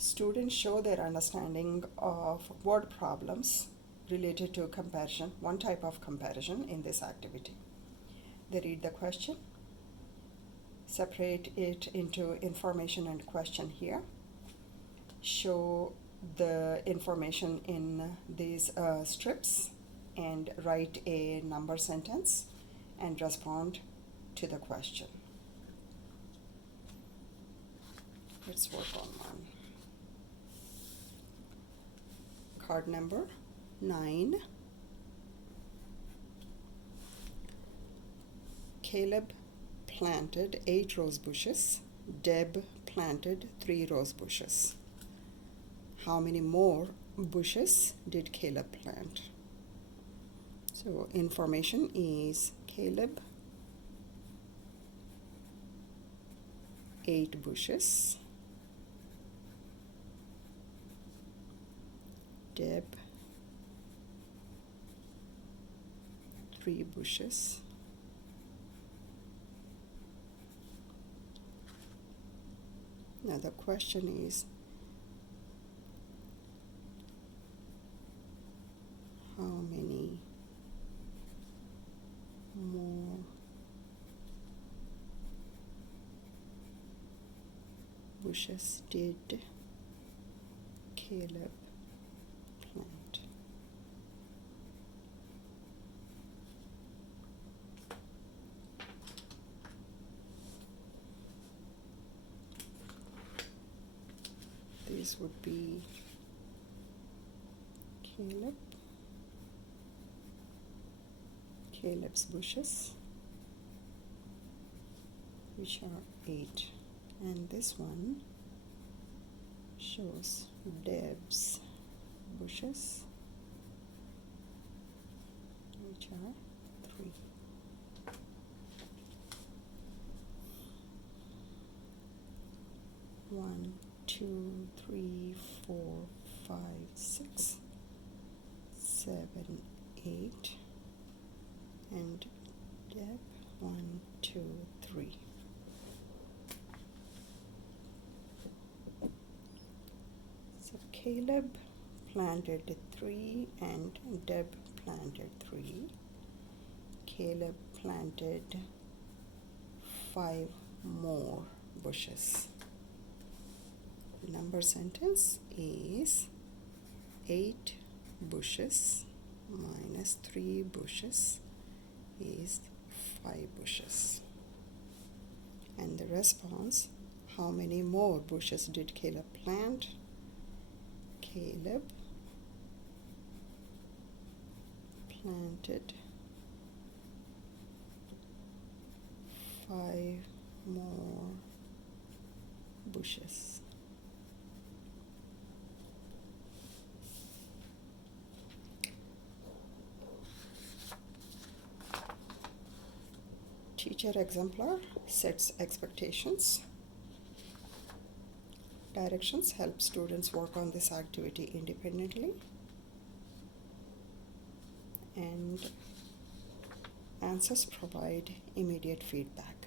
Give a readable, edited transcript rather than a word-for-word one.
Students show their understanding of word problems related to comparison, one type of comparison in this activity. They read the question, separate it into information and question here, show the information in these strips, and write a number sentence and respond to the question. Let's work on one. Card number 9. Caleb planted 8 rose bushes. Deb planted 3 rose bushes. How many more bushes did Caleb plant? So information is Caleb 8 bushes. Deb 3 bushes. Now the question is, how many more bushes did Caleb plant? These would be Caleb's bushes, which are 8, and this one shows Deb's bushes, which are 3. One, 2, 3, 4, 5, 6, 7, 8, and Deb 1, 2, 3. So Caleb planted 3 and Deb planted 3. Caleb planted 5 more bushes. Number sentence is 8 bushes minus 3 bushes is 5 bushes. And the response, how many more bushes did Caleb plant? Caleb planted 5 more bushes. Teacher exemplar sets expectations. Directions help students work on this activity independently. And answers provide immediate feedback.